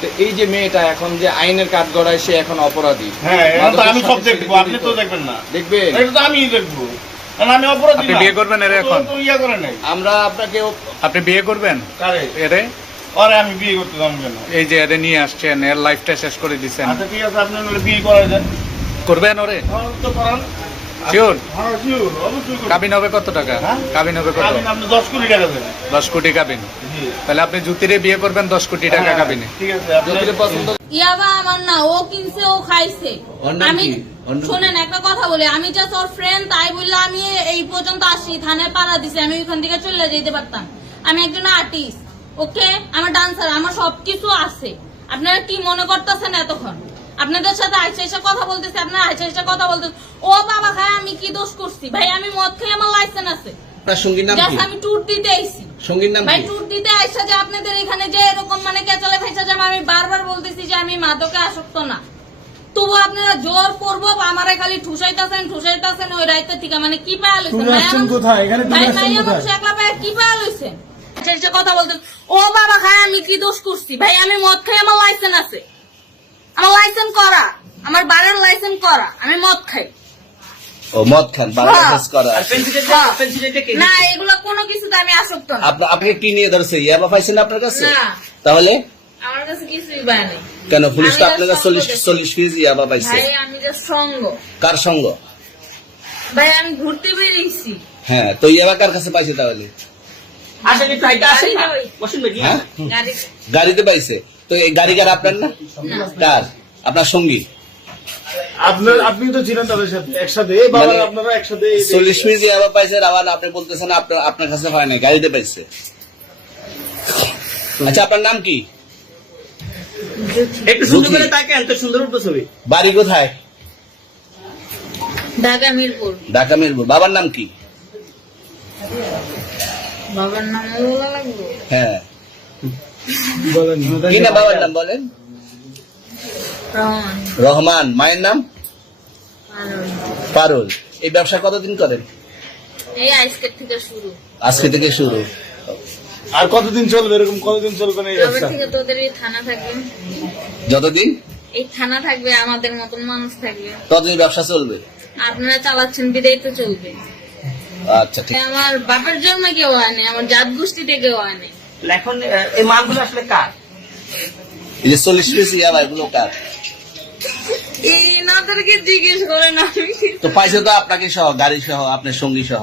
তো এই যে মেয়েটা এখন যে আইনের কাঠগড়ায় সে এখন অপরাধী। হ্যাঁ, আমি সব দেখবো, আপনি তো দেখবেন না। দেখবেন? এটা তো আমি দেখবো, কারণ আমি অপরাধী। আপনি বিয়ে করবেন এর এখন? তো ইয়া করে নাই। আমরা আপনাকে আপনি বিয়ে করবেন কারে? এরে? আরে আমি বিয়ে করতে যাবো কেন? এই যে এরে নিয়ে আসছেন, এর লাইফটা শেষ করে দিচ্ছেন, আচ্ছা ঠিক আছে, আপনি নাহলে বিয়ে করা যায়। করবেন ওরে? তো করান। শিওর? হ্যাঁ, sure, অবশ্যই করবো। কাবিন হবে কত টাকা? হ্যাঁ? কাবিন হবে কত? আপনি 10 কোটি টাকা দেবেন। 10 কোটি কাবিন। জি। তাহলে আপনি জ্যোতিরে বিয়ে করবেন 10 কোটি টাকা হ্যাঁ, কাবিনে। ঠিক আছে, আপনি যদি পছন্দ। ইয়াবা আমার না, ও কিনছে, ও খাইছে। ওর নাম আমি কি? ওর নাম কি? শুনেন একটা কথা বলি, আমি জাস্ট ওর ফ্রেন্ড, তাই বললে আমি এই পর্যন্ত আসি, থানায় পাড়া দিছি, আমি ওইখান থেকে চলে যেতে পারতাম। আমি একজন আর্টিস্ট, ওকে, আমার ডান্সার, আমার সবকিছু আছে। আপনারা কি মনে করতেছেন এতক্ষণ? আপনাদের সাথে আইসা এসে কথা বলতেছে, আপনারা আইসা এসে কথা বলতেছে। ও বাবা খায়, আমি কি দোষ করছি? ভাই আমি মদ খেয়ে, আমার লাইসেন্স আছে। আপনার সঙ্গীর নাম কি? জাস্ট আমি ট্যুর দিতে আইছি। সঙ্গীর নাম ভাই কি? ট্যুর দিতে আইসা যে আপনাদের এখানে যে এরকম মানে কেচালে ফেসা যাবে, আমি বারবার বলতেছি যে আমি মাদকে আসক্ত না, তবু আপনারা জোর করবো আমার খালি ঠুসাইতাছেন ওই রাইতে থেকে। মানে কি পায়া লইছেন ভাই? মাইয়া মানুষ একলা পায়া কি পায়া লইছেন? কথা বলতে, ও বাবা খায়, আমি কি দোষ করছি? ভাই আমি মদ খাই, আমার লাইসেন্স আছে, আমার লাইসেন্স করা, আমার বারের লাইসেন্স করা, আমি মদ খাই। ও মদ খান, বাংলাদেশ করা আছে। না এগুলো কোনো কিছুতে আমি আসক্ত না। আপনি কি নিয়ে ধরছে? ইয়াবা পাইছেন আপনার কাছে? না তাহলে আমার কাছে কিছুই পায় নাই। কেন পুলিশ তো আমি আপনার কাছে just সঙ্গ 40 কেজি ইয়াবা পাইছে? ভাই আমি যে সঙ্গ, কার সঙ্গ? ভাই আমি ঘুরতে বেরিয়েছি। হ্যাঁ, তো ইয়াবা কার কাছে পাইছে তাহলে? হ্যাঁ, গাড়িতে। গাড়িতে পাইছে। তো এই গাড়িকার আপনার না? কার? আপনার সঙ্গী? আপনি তো ছিলেন তাদের সাথে একসাথে, বাবা আপনারা একসাথে 40 কেজি ইয়াবা পাইছে, আবার আপনি বলতেছেন আপনার কাছে হয় নাই, গাড়িতে পাইছে। আচ্ছা, আপনার নাম কি? একটু সুন্দর করে তাকান তো, সুন্দর উঠতো ছবি। বাড়ি কোথায়? ঢাকা মিরপুর। ঢাকা মিরপুর। বাবার নাম কি? বাবার নাম বলা লাগবে? হ্যাঁ, কি না বাবার নাম বলেন? রহমান। রহমান। মায়ের নাম? আনন্দ। পারুল। এই ব্যবসা কতদিন করেন? এই আজকের থেকে শুরু। আজকে থেকে শুরু। আর কতদিন চলবে? এরকম কতদিন চলবে না এই তবে ব্যবসা? থেকে তোদের এই থানা থাকবে, যতদিন এই থানা থাকবে, আমাদের মতন মানুষ থাকবে, ততদিন ব্যবসা চলবে। আপনারা চালাচ্ছেন বিদায় তো চলবে। আচ্ছা, ঠিক। আমার বাপের জন্ম কেউ হয়নি, আমার জাত গোষ্ঠীতে কেউ হয়নি। এখন এই মালগুলো আসলে কার? এই যে 40 পিস ইয়াবা, এগুলো কার? এই নাদেরকে জিজ্ঞেস করেন, আমি তো পাইছে তো আপনাকে সহ, গাড়ি সহ, আপনার সঙ্গী সহ।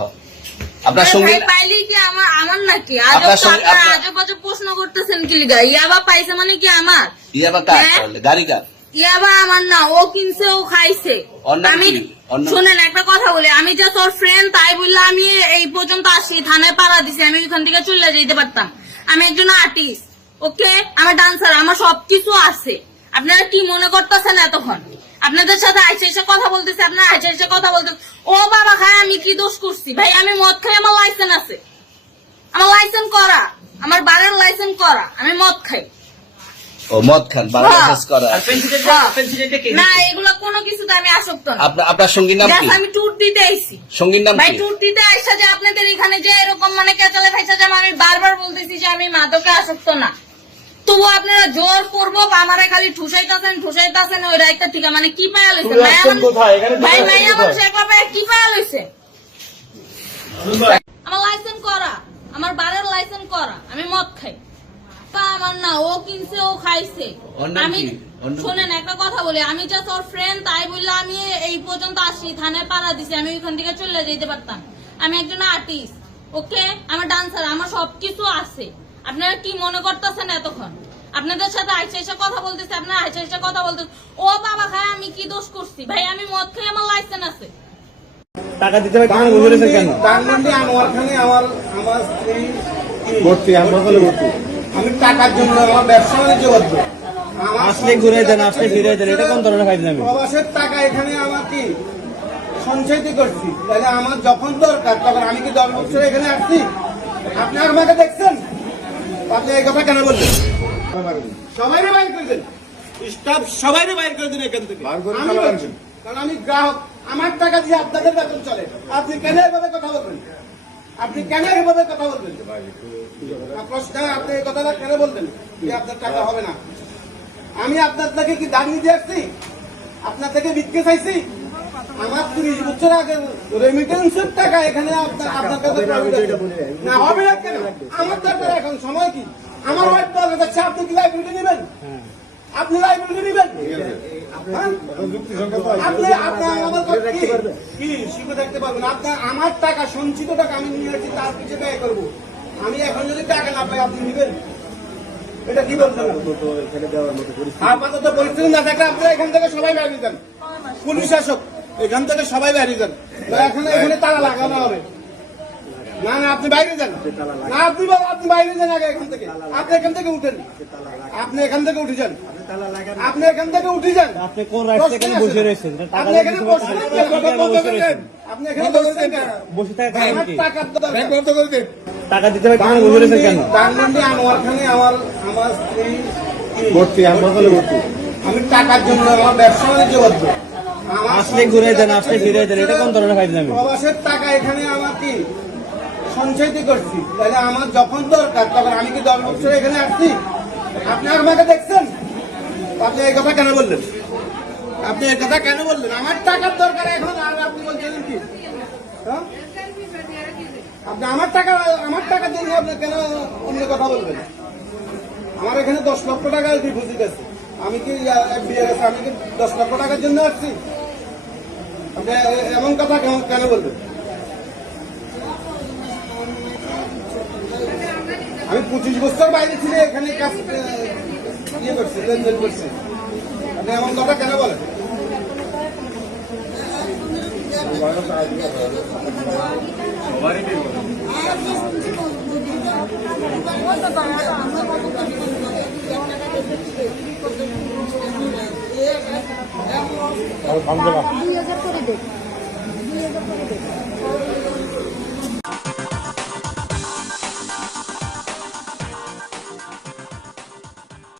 আপনার সঙ্গী পাইলে কি আমার নাকি? আপনার সঙ্গে- আপনার- আজব আজব প্রশ্ন করতেছেন কি লিগা? ইয়াবা পাইছে মানে কি আমার? ইয়াবা কার হ্যাঁ? তাহলে? গাড়ি কার? ইয়াবা আমার না, ও কিনছে, ও খাইছে। ওর নাম আমি কি? ওর নাম- শুনেন একটা কথা বলি, আমি জাস্ট ওর ফ্রেন্ড, তাই বললে আমি এই পর্যন্ত আসি, থানায় পাড়া দিছি, আমি ওইখান থেকে চলে যেতে পারতাম। আমি একজন আর্টিস্ট, ওকে, আমার ডান্সার, আমার সবকিছু আছে। আপনারা কি মনে করতেছেন এতক্ষণ? আপনাদের সাথে আইসা এসে কথা বলতেছে, আপনারা আইসা এসে কথা বলতেছে। ও বাবা খায়, আমি কি দোষ করছি? ভাই আমি মদ খাই, আমার লাইসেন্স আছে, আমার লাইসেন্স করা, আমার বারের লাইসেন্স করা, আমি মদ খাই। ও মদ খান, বাংলাদেশ করা আছে। না এগুলো কোনো কিছুতে আমি আসক্ত না। আপনার সঙ্গীর নাম কি? Just আমি ট্যুর দিতে আইছি। সঙ্গীর নাম ভাই কি? ট্যুর দিতে আইসা যে আপনাদের এখানে যে এরকম মানে কেচালে ফেসা যাবে, আমি বারবার বলতেছি যে আমি মাদকে আসক্ত না, তবু আপনারা জোর করবো আমার খালি ঠুসাইতাছেন ওই রাইতে থেকে। মানে কি পায়া লইছেন? তুমি আসছেন কোথায়? এখানে ভাই তুমি মাইয়া আসছেন মানুষ কোথায়? একলা পায়া কি পায়া লইছে? আমার লাইসেন্স করা, আমার বারের লাইসেন্স করা, আমি মদ খাই। পা আমার না, ও কিনছে, ও খাইছে। ওর নাম আমি কি? ওর নাম কি? শুনেন একটা কথা বলি, আমি জাস্ট ওর ফ্রেন্ড, তাই বললে আমি এই পর্যন্ত আসি, থানায় পাড়া দিছি, আমি ওইখান থেকে চলে যেতে পারতাম। আমি একজন আর্টিস্ট, ওকে, আমার ডান্সার, আমার সবকিছু আছে। আপনারা কি মনে করতেছেন এতক্ষণ? আপনাদের সাথে আইসা এসে কথা বলতেছে, আপনারা আইসা এসে কথা বলতেছে। ও বাবা খায়, আমি কি দোষ করছি? ভাই আমি মদ খাই, আমার লাইসেন্স আছে। টাকা দিতে হবে কেন? বুঝেছেন কেন? ধানমন্ডি আনোয়ারখানে আমার স্ত্রী ভর্তি, আমার বলে ভর্তি। আমি টাকার জন্য আমার ব্যবসা বাণিজ্য করবো। আসলে ঘুরে দেন, আসলে ফিরে দেন, এটা কোন ধরনের ফাইল নামে? প্রবাসের টাকা এখানে আমার কি সঞ্চয়িত করছি, তাহলে আমার যখন দরকার তখন আমি কি 10 বছর এখানে আসছি? আপনি আমাকে দেখছেন? আপনি এই কথা কেন বললেন? সবাই বাইর করে দেন, স্টাফ সবাই বাইর করে দিন এখান থেকে। আমি বলছি, কারণ আমি গ্রাহক, আমার টাকা দিয়ে আপনাদের বেতন চলে। আপনি কেন এভাবে কথা বলবেন? আপনি কেন এভাবে কথা বলবেন? প্রশ্ন, আপনি এই কথাটা কেন বলবেন যে আপনার টাকা হবে না? আমি আপনার থেকে কি দান নিতে আসছি? আপনার থেকে ভিক্ষে চাইছি? আমার 30 বছর আগে রেমিটেন্সের টাকা এখানে আপনার কাছে না হবে না কেন? আমার দরকার এখন সময় কি? আমার ওয়াইফ দরকার যাচ্ছে, আপনি কি লাইব্রেরি নেবেন? আপনি লাইব্রেরি নেবেন? হ্যাঁ? আপনি আমার কথা কি শিখে দেখতে পারবেন? আপনার আমার টাকা, সঞ্চিত টাকা আমি নিয়ে আসছি, তার পিছিয়ে ব্যয় করবো। আমি এখন যদি টাকা না পাই, আপনি নেবেন? এটা কি বলছেন? আপাতত পরিস্থিতি না থাকলে আপনারা এখান থেকে সবাই বেরিয়ে যান। পুলিশ শাসক এখান থেকে সবাই বেরিয়ে যান। এখানে তালা লাগানো হবে না। না, আপনি বাইরে যান। না, আপনি বাইরে যান আগে এখান থেকে। আপনি এখান থেকে উঠেন। আপনি এখান থেকে উঠে যান। আপনি এখান থেকে উঠে যান। আপনি কোন রাস্তায় এখানে বসে রয়েছেন? টাকা আপনি এখানে বসে রয়েছেন। আপনি এখানে বসে রয়েছেন। বসে থাকা কারণ আমার কি? টাকার দরকার। টাকা দিতে হবে কেন বসে রয়েছেন কেন? ধানমন্ডি আনোয়ারখানে আমার স্ত্রী ভর্তি, আমি টাকার জন্য আমার ব্যবসা বাণিজ্য করবো। আসলে ঘুরে দেন, আসলে ফিরে দেন, এটা কোন ধরনের ফাইজলামি? প্রবাসের টাকা এখানে আমার কি সঞ্চয়তে করছি, তাহলে আমার যখন দরকার তখন আমি কি 10 বছর এখানে আসছি? আপনি আমাকে দেখছেন? আপনি এই কথা কেন বললেন? আপনি এই কথা কেন বললেন? আমার টাকার দরকার এখন, আর আপনি বলছেন কি? হ্যাঁ? আপনি আমার টাকার জন্য আপনি কেন অন্য কথা বলবেন? আমার এখানে 10 লক্ষ টাকা ডিপোজিট আছে। আমি কি বিয়ে গেছে, আমি কি 10 লক্ষ টাকার জন্য আসছি? আপনি এমন কথা কেন বলবেন? আমি 25 বছর বাইরে ছিল, এখানে কাজ ইয়ে করছি, লেনদেন করছি। আপনি এমন কথা কেন বলেন? $2000 করে দে। $2000 করে দে।